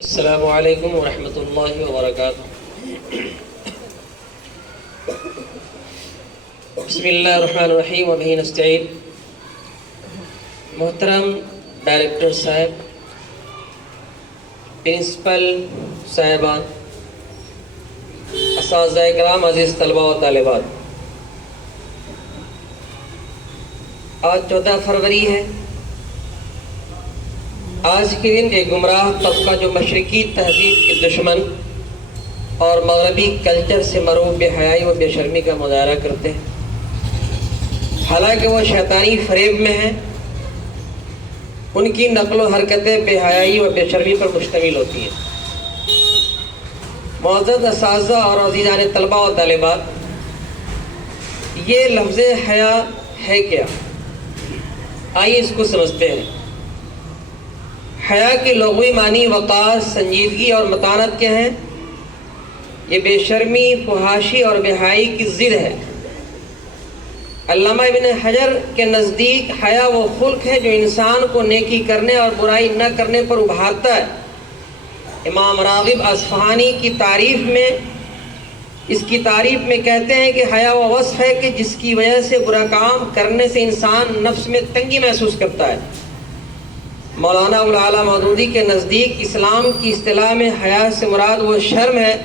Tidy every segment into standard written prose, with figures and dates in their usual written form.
السلام علیکم ورحمۃ اللہ وبرکاتہ۔ بسم اللہ الرحمن الرحیم وبہ نستعین۔ محترم ڈائریکٹر صاحب، پرنسپل صاحبان، اساتذہ کرام، عزیز طلباء و طالبات، آج 14 فروری ہے۔ آج کے دن ایک گمراہ طبقہ جو مشرقی تہذیب کے دشمن اور مغربی کلچر سے مرعوب بے حیائی و بے شرمی کا مظاہرہ کرتے ہیں، حالانکہ وہ شیطانی فریب میں ہیں۔ ان کی نقل و حرکتیں بے حیائی و بے شرمی پر مشتمل ہوتی ہیں۔ معزز اساتذہ اور عزیزان طلباء و طالبات، یہ لفظ حیا ہے کیا؟ آئیے اس کو سمجھتے ہیں۔ حیا کے لغوی معنی وقار، سنجیدگی اور متانت کے ہیں۔ یہ بے شرمی، فحاشی اور بے حیائی کی ضد ہے۔ علامہ ابن حجر کے نزدیک حیا وہ خلق ہے جو انسان کو نیکی کرنے اور برائی نہ کرنے پر ابھارتا ہے۔ امام راغب اصفہانی کی تعریف میں اس کی تعریف میں کہتے ہیں کہ حیا وہ وصف ہے کہ جس کی وجہ سے برا کام کرنے سے انسان نفس میں تنگی محسوس کرتا ہے۔ مولانا ابوالعالی مودودی کے نزدیک اسلام کی اصطلاح میں حیا سے مراد وہ شرم ہے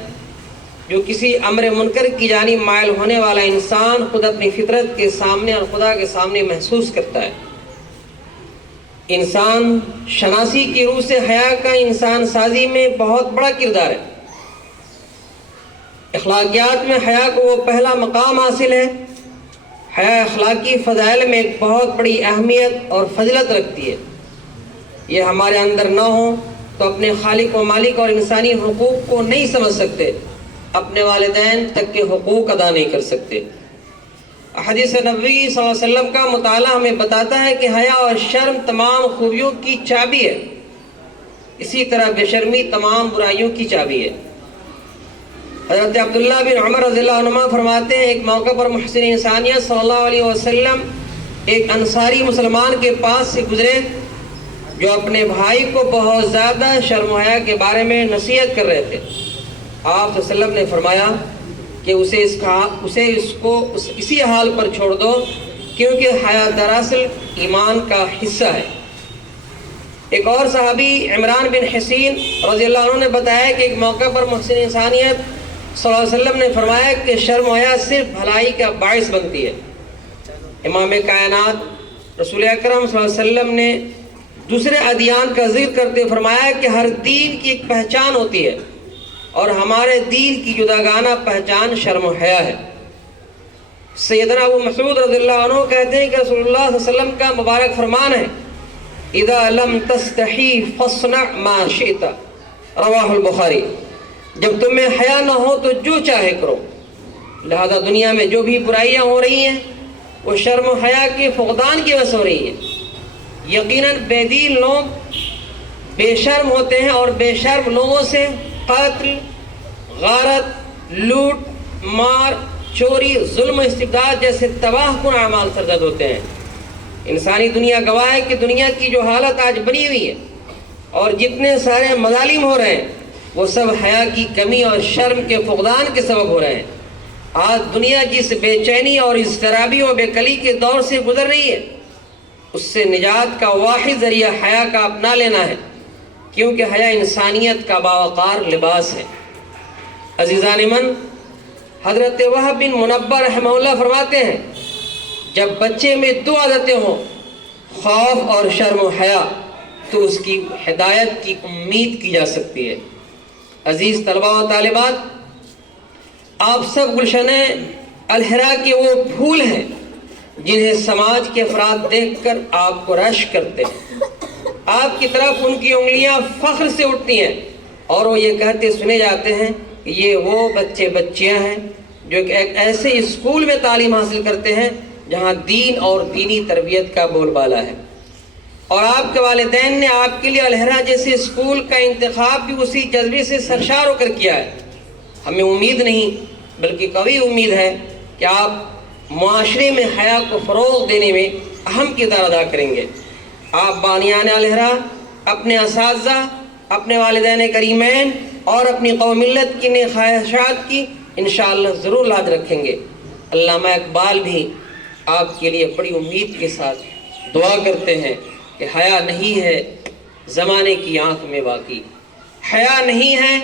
جو کسی امر منکر کی جانب مائل ہونے والا انسان خود اپنی فطرت کے سامنے اور خدا کے سامنے محسوس کرتا ہے۔ انسان شناسی کی روح سے حیا کا انسان سازی میں بہت بڑا کردار ہے۔ اخلاقیات میں حیا کو وہ پہلا مقام حاصل ہے۔ حیا اخلاقی فضائل میں ایک بہت بڑی اہمیت اور فضیلت رکھتی ہے۔ یہ ہمارے اندر نہ ہو تو اپنے خالق و مالک اور انسانی حقوق کو نہیں سمجھ سکتے، اپنے والدین تک کے حقوق ادا نہیں کر سکتے۔ حدیث نبوی صلی اللہ علیہ وسلم کا مطالعہ ہمیں بتاتا ہے کہ حیا اور شرم تمام خوبیوں کی چابی ہے، اسی طرح بے شرمی تمام برائیوں کی چابی ہے۔ حضرت عبداللہ بن عمر رضی اللہ عنہما فرماتے ہیں، ایک موقع پر محسن انسانیت صلی اللہ علیہ وسلم ایک انصاری مسلمان کے پاس سے گزرے جو اپنے بھائی کو بہت زیادہ شرم و حیا کے بارے میں نصیحت کر رہے تھے۔ آپ صلی اللہ علیہ وسلم نے فرمایا کہ اسے اسی حال پر چھوڑ دو، کیونکہ حیا دراصل ایمان کا حصہ ہے۔ ایک اور صحابی عمران بن حسین رضی اللہ عنہ نے بتایا کہ ایک موقع پر محسن انسانیت صلی اللہ علیہ وسلم نے فرمایا کہ شرم و حیا صرف بھلائی کا باعث بنتی ہے۔ امام کائنات رسول اکرم صلی اللہ علیہ وسلم نے دوسرے ادیان کا ذکر کرتے فرمایا کہ ہر دین کی ایک پہچان ہوتی ہے اور ہمارے دین کی جداگانہ پہچان شرم و حیا ہے۔ سیدنا ابو مسعود رضی اللہ عنہ کہتے ہیں کہ رسول اللہ صلی اللہ علیہ وسلم کا مبارک فرمان ہے، اذا لم تستحی فاصنع ما شئت، رواہ البخاری۔ جب تمہیں حیا نہ ہو تو جو چاہے کرو۔ لہذا دنیا میں جو بھی برائیاں ہو رہی ہیں وہ شرم و حیا کے فقدان کی وجہ سے ہو رہی ہیں۔ یقیناً بے دین لوگ بے شرم ہوتے ہیں اور بے شرم لوگوں سے قتل، غارت، لوٹ مار، چوری، ظلم و استبداد جیسے تباہ کن اعمال سرزد ہوتے ہیں۔ انسانی دنیا گواہ ہے کہ دنیا کی جو حالت آج بنی ہوئی ہے اور جتنے سارے مظالم ہو رہے ہیں وہ سب حیا کی کمی اور شرم کے فقدان کے سبب ہو رہے ہیں۔ آج دنیا جس بے چینی اور اضطرابی و بے کلی کے دور سے گزر رہی ہے، اس سے نجات کا واحد ذریعہ حیا کا اپنا لینا ہے، کیونکہ حیا انسانیت کا باوقار لباس ہے۔ عزیزان من، حضرت وہب بن منبہ رحمہ اللہ فرماتے ہیں، جب بچے میں دو عادتیں ہوں، خوف اور شرم و حیا، تو اس کی ہدایت کی امید کی جا سکتی ہے۔ عزیز طلباء و طالبات، آپ سب گلشن الحرا کے وہ پھول ہیں جنہیں سماج کے افراد دیکھ کر آپ کو رشک کرتے ہیں۔ آپ کی طرف ان کی انگلیاں فخر سے اٹھتی ہیں اور وہ یہ کہتے سنے جاتے ہیں کہ یہ وہ بچے بچیاں ہیں جو ایک ایسے اسکول میں تعلیم حاصل کرتے ہیں جہاں دین اور دینی تربیت کا بول بالا ہے۔ اور آپ کے والدین نے آپ کے لیے الحرا جیسے اسکول کا انتخاب بھی اسی جذبے سے سرشار ہو کر کیا ہے۔ ہمیں امید نہیں بلکہ قوی امید ہے کہ آپ معاشرے میں حیا کو فروغ دینے میں اہم کردار ادا کریں گے۔ آپ بانیان الحرا اپنے اساتذہ اپنے والدین کریمین اور اپنی قوم ملت کی نیک خواہشات کی انشاءاللہ ضرور یاد رکھیں گے۔ علامہ اقبال بھی آپ کے لیے بڑی امید کے ساتھ دعا کرتے ہیں کہ حیا نہیں ہے زمانے کی آنکھ میں باقی، حیا نہیں ہے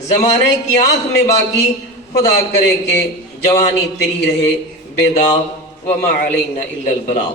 زمانے کی آنکھ میں باقی، خدا کرے کہ جوانی تیری رہے بے داغ، وما علینا الا البلاغ۔